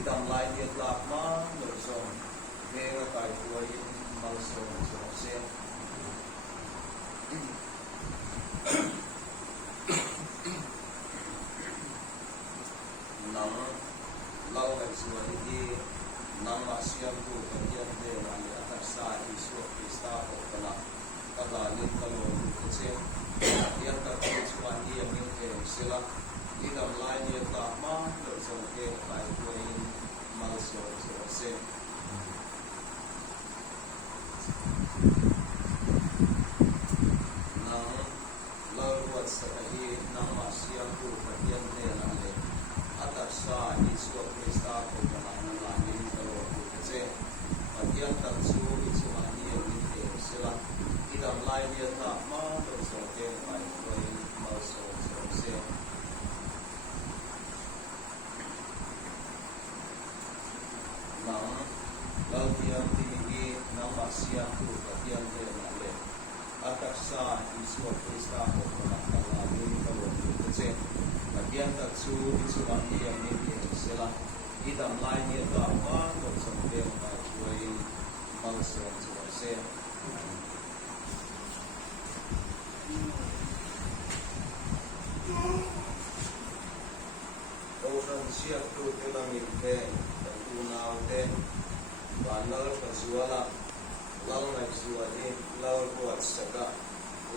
idam lai diet lak ma lo zong vega kai tuai mal so se nang lau ngai suwa hi nang ma siam tu kan yan de na le ata sa isu krista o kala kala le kalo ku che yan ka ku chuan hi amin ke sila idam lai ni ta ma lo zong ke kai tuai mal so se nang lau wat sa hi nang ma siam tu kan yan de na le ata sa isu krista o kala la ni kalo ku che yan ka chu isu ma hi amin ke sila idam lai ni ta ma lo zong ke kai tuai mal so se nang lau tiang tinggi nang masia tu katian de nale atak sa isu krista ko na kala ni kalo che katian tak chu isu ang iya ni sela idam lai ni ta ma ko som de ma tuai mal so se orang siap tu telah milih tunau deh, bandar kesuala, lau naik suadi, lau buat sega,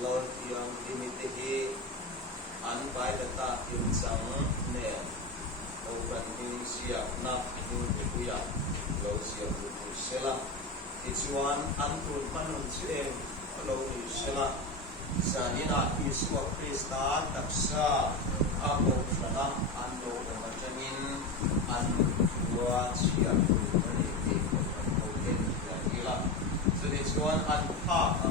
lau tiang ini teh, anpai letak insang ne, orang ini siap nak ini kuya, lau siap tu sela, ituan antun manusia, lau ni sela, sanina Yesus Kristus taksa, aku senang ando macamnin ando buat siap tu mereka mungkin gila. Jadi tuan anpa